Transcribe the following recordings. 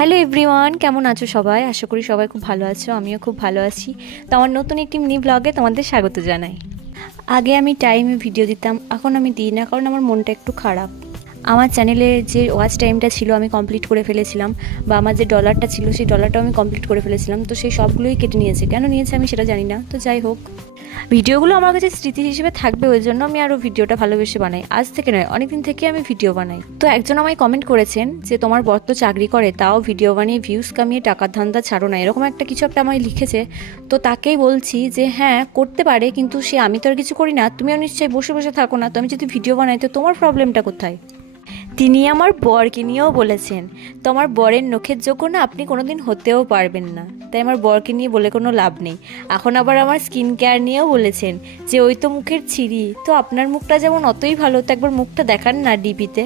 Hello everyone, কেমন আছো সবাই? আশা করি সবাই খুব ভালো আছো, আমিও খুব ভালো আছি। তো আমার নতুন একটি মিনি ব্লগে তোমাদের স্বাগত জানাই। আগে আমি টাইমে ভিডিও দিতাম, এখন আমি দিই না, কারণ আমার মনটা একটু খারাপ। আমার চ্যানেলে যে ওয়াচ টাইমটা ছিল আমি কমপ্লিট করে ফেলেছিলাম, বা আমার যে ডলারটা ছিল সেই ডলারটাও আমি কমপ্লিট করে ফেলেছিলাম। তো সেই সবগুলোই কেটে নিয়েছে, কেন নিয়েছে আমি সেটা জানি না। তো যাই হোক, ভিডিওগুলো আমার কাছে স্মৃতি হিসেবে থাকবে, ওই জন্য আমি আরও ভিডিওটা ভালোবেসে বানাই। আজ থেকে নয়, অনেকদিন থেকে আমি ভিডিও বানাই। তো একজন আমায় কমেন্ট করেছেন যে তোমার বর তো চাকরি করে, তাও ভিডিও বানিয়ে ভিউজ কামিয়ে টাকার ধান্দা ছাড়ো না, এরকম একটা কিছু একটা আমায় লিখেছে। তো তাকেই বলছি যে হ্যাঁ করতে পারে, কিন্তু আমি তো আর কিছু করি না, তুমিও নিশ্চয়ই বসে বসে থাকো না, তো আমি যদি ভিডিও বানাই তো তোমার প্রবলেমটা কোথায়? তিনি আমার বরকে নিয়েও বলেছেন, তো আমার বরের নখের যোগ্য না আপনি কোনোদিন হতেও পারবেন না, তাই আমার বরকে নিয়ে বলে কোনো লাভ নেই। এখন আবার আমার স্কিন কেয়ার নিয়েও বলেছেন যে ওই তো মুখের ছিরি, তো আপনার মুখটা যেমন অতই ভালো, তো একবার মুখটা দেখান না ডিপিতে।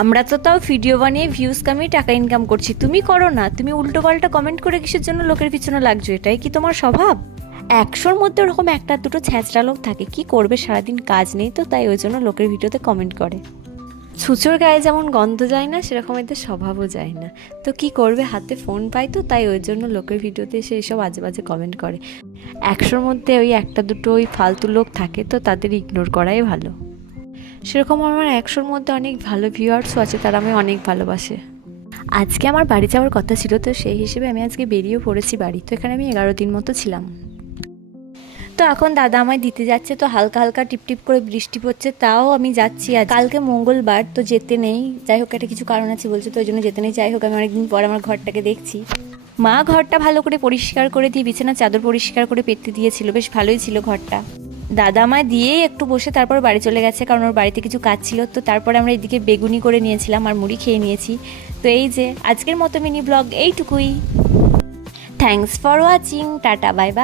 আমরা তো তাও ভিডিও বানিয়ে ভিউজ কামিয়ে টাকা ইনকাম করছি, তুমি করো না। তুমি উল্টো পাল্টা কমেন্ট করে কিসের জন্য লোকের পিছনে লাগছো? এটাই কি তোমার স্বভাব? 100-র মধ্যে ওরকম একটা দুটো ছ্যাঁচড়া লোক থাকে, কি করবে, সারাদিন কাজ নেই, তো তাই ওই জন্য লোকের ভিডিওতে কমেন্ট করে। ছুঁচোর গায়ে যেমন গন্ধ যায় না, সেরকম এদের স্বভাবও যায় না। তো কি করবে, হাতে ফোন পাই, তো তাই ওই জন্য লোকের ভিডিওতে এসে এইসব আজে বাজে কমেন্ট করে। 100-র মধ্যে ওই একটা দুটো ওই ফালতু লোক থাকে, তো তাদের ইগনোর করাই ভালো। সেরকম আমার 100-র মধ্যে অনেক ভালো ভিউয়ার্সও আছে, তারা আমি অনেক ভালোবাসে। আজকে আমার বাড়ি যাওয়ার কথা ছিল, তো সেই হিসেবে আমি আজকে বেরিয়েও পড়েছি বাড়ি। তো এখানে আমি 11 দিন মতো ছিলাম। তো এখন দাদা আমায় দিতে যাচ্ছে, তো হালকা হালকা টিপটিপ করে বৃষ্টি পড়ছে, তাও আমি যাচ্ছি। আজ কালকে মঙ্গলবার, তো যেতে নেই, যাই হোক একটা কিছু কারণ আছে বলছে, তো ওই জন্য যেতে নেই। যাই হোক, আমি অনেকদিন পর আমার ঘরটাকে দেখছি। মা ঘরটা ভালো করে পরিষ্কার করে দিয়ে বিছানার চাদর পরিষ্কার করে পেতে দিয়েছিল, বেশ ভালোই ছিল ঘরটা। দাদা আমায় দিয়েই একটু বসে তারপর বাড়ি চলে গেছে, কারণ ওর বাড়িতে কিছু কাজ ছিল। তো তারপরে আমরা এদিকে বেগুনি করে নিয়েছিলাম আর মুড়ি খেয়ে নিয়েছি। তো এই যে আজকের মতো মিনি ব্লগ এইটুকুই। Thanks for watching, tata, bye bye.